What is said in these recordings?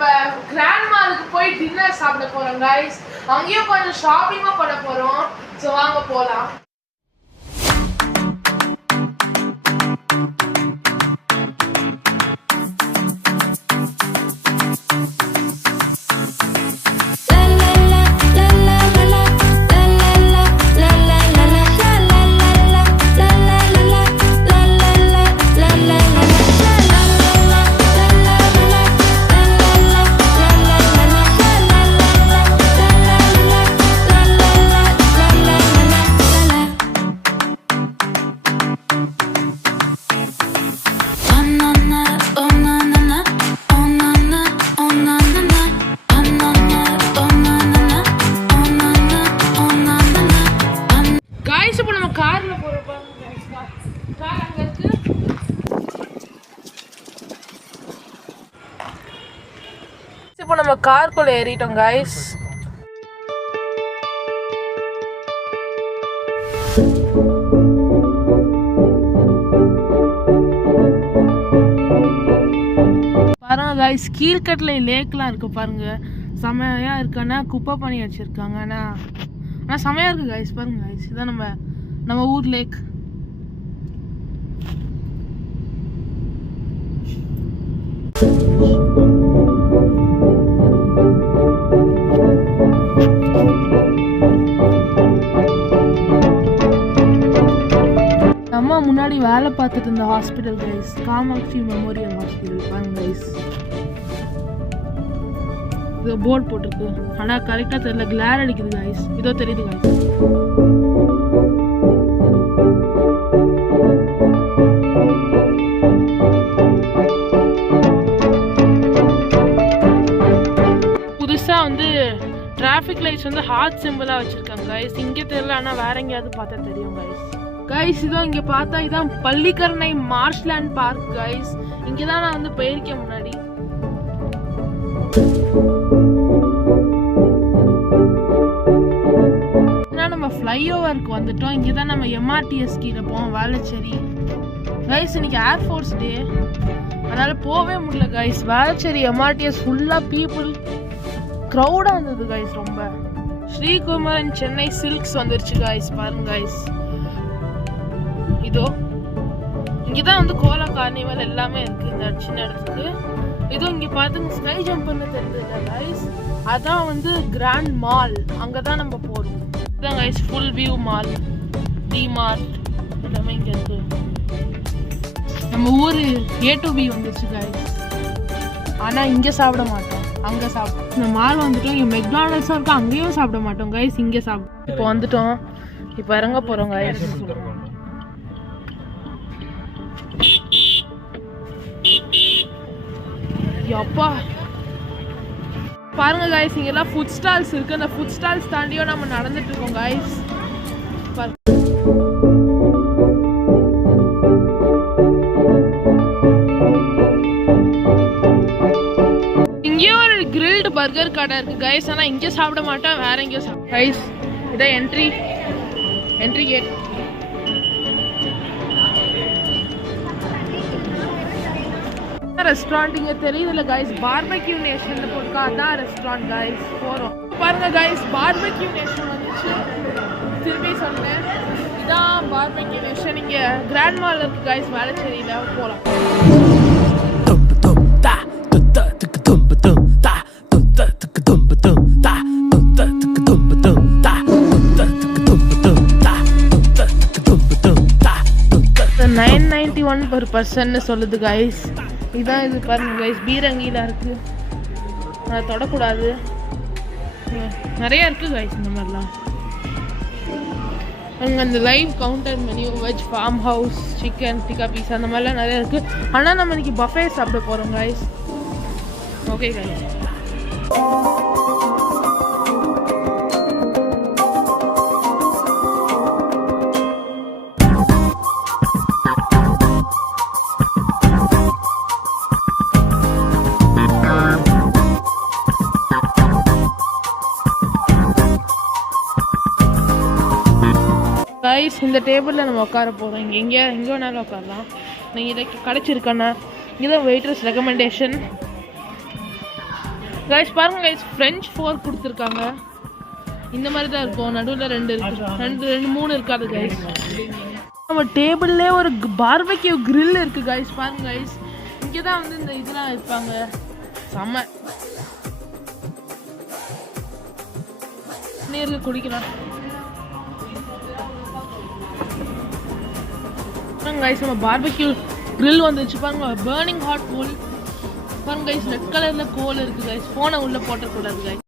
நம்ம கிராண்ட் மாலுக்கு போய் டின்னர் சாப்பிட போறோம் गाइस. அங்கேயும் கொஞ்சம் ஷாப்பிங்கும் பண்ண போறோம். சோ வாங்க போலாம். இப்போ நம்ம கார்க்குள்ள ஏறிட்டோம் गाइस. பாருங்க गाइस, கீழ்கட்டளை லேக்லாம் இருக்கு பாருங்க. செமையா இருக்கானா குப்பை பண்ணி வச்சிருக்காங்க. ஆனா செமையா இருக்கு गाइस. பாருங்க गाइस, இதான் நம்ம ஊர் லேக். அம்மா முன்னாடி வேலை பார்த்துட்டு இருந்த hospital guys, Kamatchi memorial hospital. பாருங்க गाइस, இது போர்ட் போட்டுருக்கு. ஆனா கரெக்டா தெரியல, கிளார் அடிக்குது गाइस. இதோ தெரியுது गाइस. புதுசா வந்து டிராஃபிக் லைட்ஸ் வந்து ஹார்ட் சிம்பிளா வச்சிருக்காங்க गाइस. இங்கே தெரியல, ஆனா வேற எங்கேயாவது பார்த்தா தெரியும் गाइस. गाइस இதோ இங்க பார்த்தா இதான் பள்ளிக்கரணை மார்ஷ்லேண்ட் பார்க் गाइस. இங்க தான் நான் வந்து போயிருக்கேன் முன்னாடி. நம்ம ஃப்ளைஓவருக்கு வந்துட்டோம். இங்க தான் நம்ம எம்ஆர்டிஎஸ் கீழே போவோம், வேளச்சேரி. गाइस இன்னைக்கு ஏர்ஃபோர்ஸ் டே, அதனால போவே முடியல गाइस. வேளச்சேரி எம்ஆர்டிஎஸ் ஃபுல்லா பீப்புள், க்ரௌடா இருந்தது गाइस ரொம்ப. ஸ்ரீகுமரன் சென்னை சில்க்ஸ் வந்துருச்சு गाइस. பாருங்க गाइस, இதோ இங்கதான் வந்து கோலா கார்னிவல் எல்லாமே இருக்கு இந்த சின்ன இடத்துக்கு. இதோ இங்க பாத்துங்க, ஸ்கை ஜம்ப் பண்ண தெரிஞ்சது गाइस. அதான் வந்து கிராண்ட் மால், அங்கதான் நம்ம போறோம். இதான் guys full view mall, D Mart எல்லாமே இங்க இருக்கு. நம்ம ஊரு A2B வந்துருச்சு गाइस. ஆனா இங்க சாப்பிட மாட்டோம், அங்க சாப்பிடும். இந்த மால் வந்துட்டோம். இங்க மெக்டானல்ஸும் இருக்கு, அங்கேயும் சாப்பிட மாட்டோம் गाइस, இங்க சாப்பிடும். இப்போ வந்துட்டோம், இப்போ இறங்க போறோம் गाइस. அப்பா பாருங்க गाइस, இங்க எல்லாம் ஃபுட் ஸ்டால்ஸ் இருக்கு. அந்த ஃபுட் ஸ்டால்ஸ் தாண்டியோ நம்ம நடந்துட்டு இருக்கோம் गाइस. இங்கே ஒரு கிரில்டு பர்கர் கடை இருக்கு गाइस. ஆனா இங்க சாப்பிட மாட்டோம், வேற எங்கேயோ சாப்பிடும் गाइस. இதான் என்ட்ரி கேட். ரெஸ்டாரண்ட் இங்க தெரியுதுல गाइस, பார்பெக்யூ நேஷன் போட்டுக்கா, அதான் ரெஸ்டாரண்ட் गाइस. போறோம் பாருங்க गाइस, பார்பெக்யூ நேஷன் வந்துச்சு. திரும்பி சொன்னேன், இதான் பார்பெக்யூ நேஷன். இங்க கிராண்ட் மால் இருக்கு गाइस, வேளச்சேரியில. போலாம். $991 per person சொல்லுது गाइस. இதான் இது பாருங்க गाइस, பீரங்கில இருக்கு, அதை தொடக்கூடாது. நிறைய இருக்கு गाइस இந்த மாதிரிலாம். அங்கே அந்த live counter menu, veg farm house, chicken tikka piece, அந்த மாதிரிலாம் நிறைய இருக்கு. ஆனால் நம்ம இன்னைக்கு பஃபே சாப்பிட போகிறோம் गाइस. Okay guys. गाइस இந்த டேபிளில் நம்ம உட்கார போகிறோம். எங்கே வேணாலும் உட்காரலாம். நீங்கள் இதை கிடச்சிருக்கண்ணா, இங்கே தான் வெயிட்டர்ஸ் ரெக்கமெண்டேஷன். கைஸ் பாருங்க கைஸ் ஃப்ரெஞ்ச் ஃபோர்க் கொடுத்துருக்காங்க. இந்த மாதிரி தான் இருக்கும். நடுவில் 2 இருக்கு, 3 இருக்காது கைஸ். நம்ம டேபிள்லேயே ஒரு பார்பெக்யூ கிரில் இருக்கு கைஸ். பாருங்க கைஸ், இங்கே தான் வந்து இந்த இதெல்லாம் வைப்பாங்க. செம்ம நீருக்கு குடிக்கலாம் கைஸ். நம்ம பார்பெக்யூ கிரில் வந்துச்சு பாருங்க. பர்னிங் ஹாட் கோல் பாருங்க கைஸ். ரெட் கலர்ல கோல் இருக்கு கைஸ். போனை உள்ள போட்டக்கூடாது கைஸ்.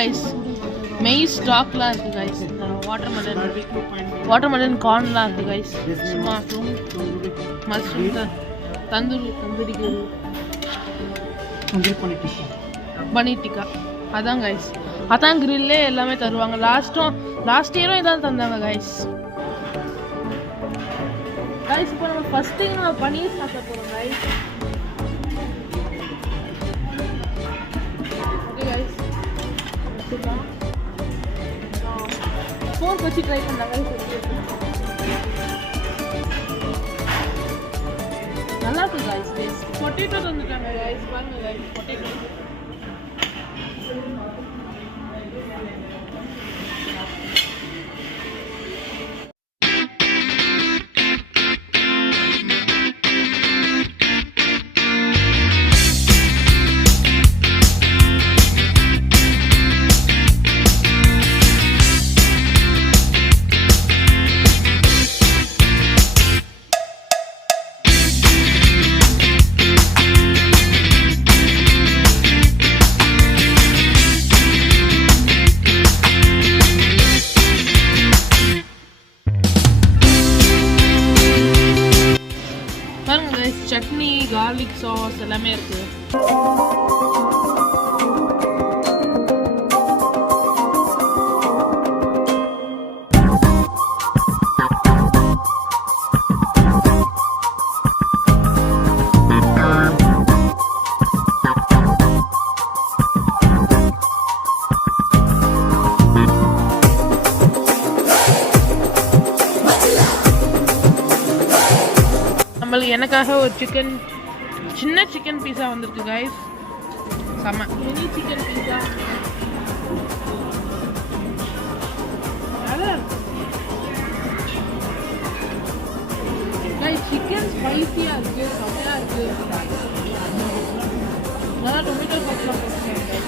கைஸ் மெய்ஸ் ஸ்டாக்லாம் இருக்கு கைஸ். வாட்டர்மெலன் கார்ன்லாம் இருக்கு கைஸ். சும்மா மஷ்ரூம் தந்தூரி பனீர் டிக்கா அதான் கைஸ். அதான் கிரில்லே எல்லாமே தருவாங்க. லாஸ்ட் இயரும் இதான் தந்தாங்க கைஸ். கைஸ் இப்போ நம்ம ஃபர்ஸ்ட் திங் நம்ம பனீர் சாப்பிட போறோம் கைஸ். ஓகே கைஸ், ஃபோர்க் வச்சு ட்ரை பண்ணாங்க. நல்லா இருக்கு கைஸ். டேஸ்ட் பொட்டேட்டோ தந்துட்டாங்க கைஸ். பாருங்க guys, potato chutney, garlic sauce எல்லாமே இருக்கு. எனக்காக ஒரு சின்ன சிக்கன் பீஸா வந்திருக்கு கைஸ். செம்ம mini chicken pizza. Guys chicken ஸ்பைசியா இருக்கு, செம்மையா இருக்கு. நல்லா டொமேட்டோ சாஸ்லாம் போட்டுருக்கேன்.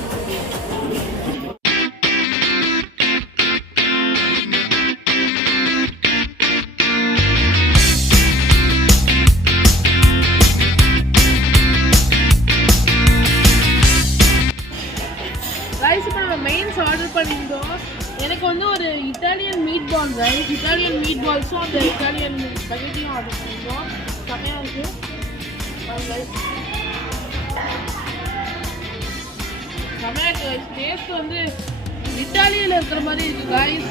ஆர்டர் பண்ணியிருந்தோம். எனக்கு வந்து ஒரு Italian meat ball rice, Italian meat பால்ஸும் அந்த இட்டாலியன் ஸ்பெகட்டியும் ஆர்டர் பண்ணியிருந்தோம். செம்மையாக இருக்குது ரைஸ், செம்மையாக இருக்குது ரைஸ். டேஸ்ட் வந்து இட்டாலியில் இருக்கிற மாதிரி இருக்குது ரைஸ்.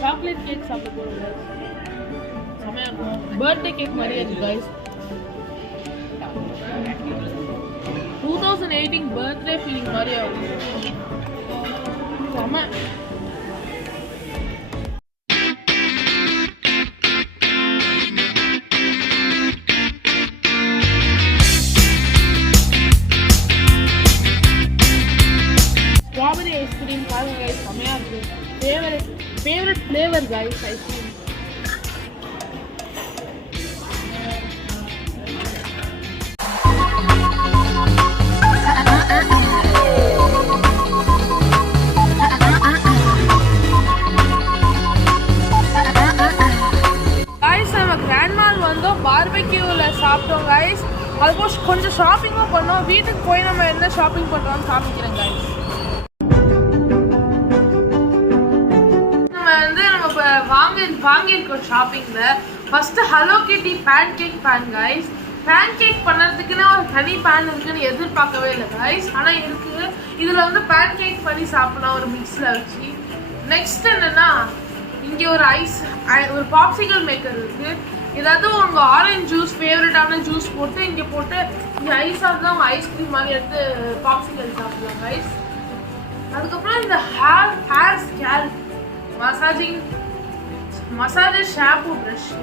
சாக்லேட் கேக் சாப்பிட போறோம் गाइस. செமையா இருக்கும். பர்த்டே கேக் மாதிரியே இருக்கு गाइस. 2018 பர்த்டே ஃபீலிங் மாதிரியே இருக்கு. செம. ஸ்ட்ராபெரி ஐஸ்கிரீம் பாருங்க गाइस, செமையா இருக்கு. favorite flavor guys, ice cream. guys நம்ம கிராண்ட் மால் வந்தோம், பார்பெக்யூல சாப்பிட்டோம் guys. ஆல்மோஸ்ட் கொஞ்சம் ஷாப்பிங்கும் பண்ணோம். வீட்டுக்கு போய் நம்ம என்ன ஷாப்பிங் பண்றோம்னு காமிக்கிறேன் guys. வாங்கியிருக்கோம் ஷாப்பிங்ல. First Hello Kitty pan cake pan guys. Pan cake பண்ணுறதுக்குன்னு ஒரு தனி பேன் இருக்குன்னு எதிர்பார்க்கவே இல்லை கைஸ். ஆனால் இருக்குது. இதில் வந்து பேன் கேக் பண்ணி சாப்பிடலாம் ஒரு மிக்ஸில் வச்சு. நெக்ஸ்ட் என்னன்னா இங்கே ஒரு ஒரு பாப்சிக்கல் மேக்கர் இருக்குது. ஏதாவது உங்கள் ஆரஞ்சு ஜூஸ் ஃபேவரட்டான ஜூஸ் போட்டு இங்கே போட்டு இங்கே ஐஸாக இருந்தால் உங்கள் ஐஸ்கிரீம் மாதிரி எடுத்து பாப்சிக்கல் சாப்பிடலாம் கைஸ். அதுக்கப்புறம் இந்த hair scalp massager shampoo brush.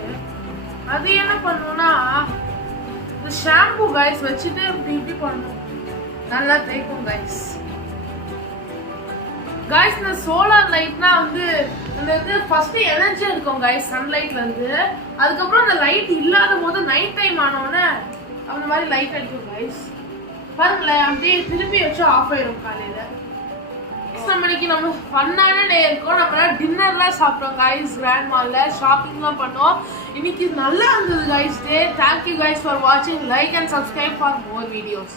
அது என்ன பண்ணுவோம்னா இந்த ஷாம்பு கைஸ் வச்சுட்டு இப்படி பண்ணுவோம், நல்லா தேய்க்கும் கைஸ். கைஸ் இந்த சோலார் லைட்னா வந்து இந்த ஃபர்ஸ்ட் எனர்ஜி இருக்கும் கைஸ் சன்லைட்ல இருந்து. அதுக்கப்புறம் அந்த லைட் இல்லாத போது நைட் டைம் ஆனோடனே அந்த மாதிரி லைட் அடிக்கும் கைஸ். பாருங்களேன், அப்படியே திரும்பி வச்சு ஆஃப் ஆயிடும் காலையில. இன்னைக்கு நம்ம ஃபன்னான டே இருக்கும். நம்ம டின்னர்லாம் சாப்பிட்டோம் கைஸ், கிராண்ட் மால்ல ஷாப்பிங்லாம் பண்ணோம். இன்னைக்கு நல்லா இருந்தது guys day. Thank you guys for வாட்சிங். Like and subscribe for more videos.